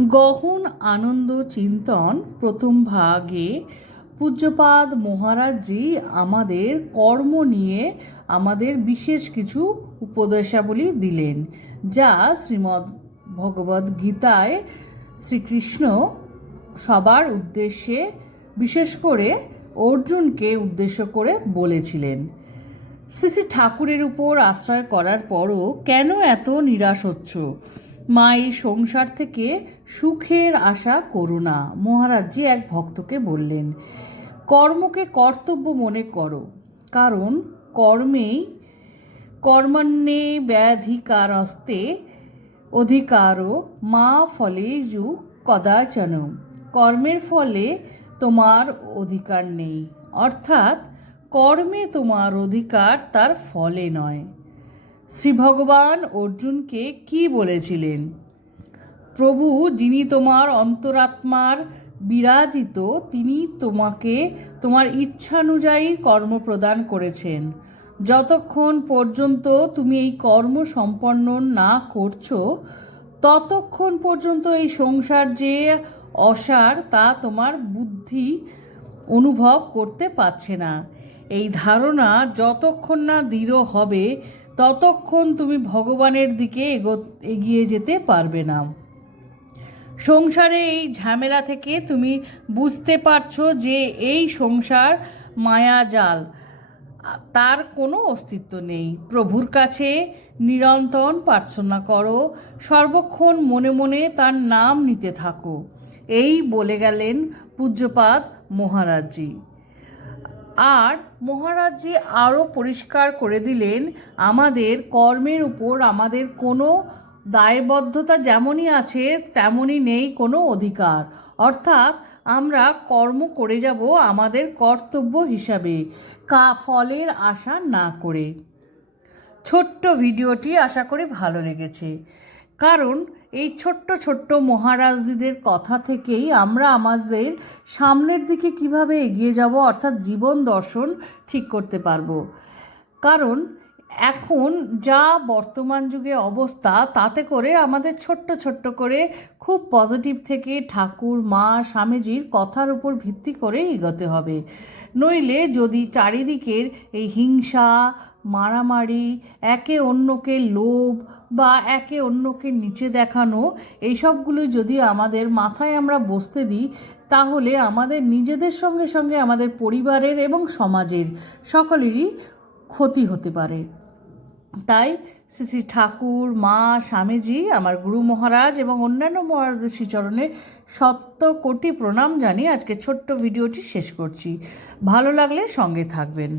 গহন আনন্দ চিন্তন প্রথম ভাগে পূজ্যপাদ মহারাজজি আমাদের কর্ম নিয়ে আমাদের বিশেষ কিছু উপদেশাবলী দিলেন, যা শ্রীমদ্ ভগবদ্ গীতায় শ্রীকৃষ্ণ সবার উদ্দেশ্যে, বিশেষ করে অর্জুনকে উদ্দেশ্য করে বলেছিলেন। শ্রী শ্রী ঠাকুরের উপর আশ্রয় করার পরও কেন এত নিরাশ হচ্ছ? মা, এই সংসার থেকে সুখের আশা করো না। মহারাজজি এক ভক্তকে বললেন, কর্মকে কর্তব্য মনে করো, কারণ কর্মণ্যে ব্যাধিকারস্তে অধিকারও মা ফলে যু কদাচন। কর্মের ফলে তোমার অধিকার নেই, অর্থাৎ কর্মে তোমার অধিকার, তার ফলে নয়। শ্রী ভগবান অর্জুনকে কি বলেছিলেন? প্রভু, যিনি তোমার অন্তরাত্মার বিরাজিত, তিনি তোমাকে তোমার ইচ্ছানুযায়ী কর্ম প্রদান করেছেন। যতক্ষণ পর্যন্ত তুমি এই কর্ম সম্পন্ন না করছো, ততক্ষণ পর্যন্ত এই সংসার যে অসার, তা তোমার বুদ্ধি অনুভব করতে পারছে না। এই ধারণা যতক্ষণ না দৃঢ় হবে, ততক্ষণ তুমি ভগবানের দিকে এগিয়ে যেতে পারবে না। সংসারে এই ঝামেলা থেকে তুমি বুঝতে পারছো যে এই সংসার মায়াজাল, তার কোনো অস্তিত্ব নেই। প্রভুর কাছে নিরন্তর প্রার্থনা করো, সর্বক্ষণ মনে মনে তার নাম নিতে থাকো। এই বলে গেলেন পূজ্যপাদ মহারাজজি। আর মহারাজজি আরও পরিষ্কার করে দিলেন, আমাদের কর্মের উপর আমাদের কোনো দায়বদ্ধতা যেমনই আছে, তেমনই নেই কোনো অধিকার। অর্থাৎ আমরা কর্ম করে যাব আমাদের কর্তব্য হিসাবে, ফলের আশা না করে। ছোট্ট ভিডিওটি আশা করি ভালো লেগেছে, কারণ এই ছোট্ট ছোট্ট মহারাজদের কথা থেকেই আমরা আমাদের সামনের দিকে কিভাবে এগিয়ে যাব, অর্থাৎ জীবন দর্শন ঠিক করতে পারবো। কারণ এখন যা বর্তমান যুগে অবস্থা, তাতে করে আমাদের ছোট্ট ছোট্ট করে খুব পজিটিভ থেকে ঠাকুর, মা, স্বামীজির কথার উপর ভিত্তি করে এগোতে হবে। নইলে যদি চারিদিকের এই হিংসা, মারামারি, একে অন্যকে লোভ বা একে অন্যকে নিচে দেখানো, এইসবগুলো যদি আমাদের মাথায় আমরা বসতে দিই, তাহলে আমাদের নিজেদের সঙ্গে সঙ্গে আমাদের পরিবারের এবং সমাজের সকলেরই ক্ষতি হতে পারে। তাই শ্রী শ্রী ঠাকুর, মা, স্বামীজি, আমার গুরু মহারাজ এবং অন্যান্য মহারাজদের শ্রীচরণে শত কোটি প্রণাম জানিয়ে আজকে ছোট্ট ভিডিওটি শেষ করছি। ভালো লাগলে সঙ্গে থাকবেন।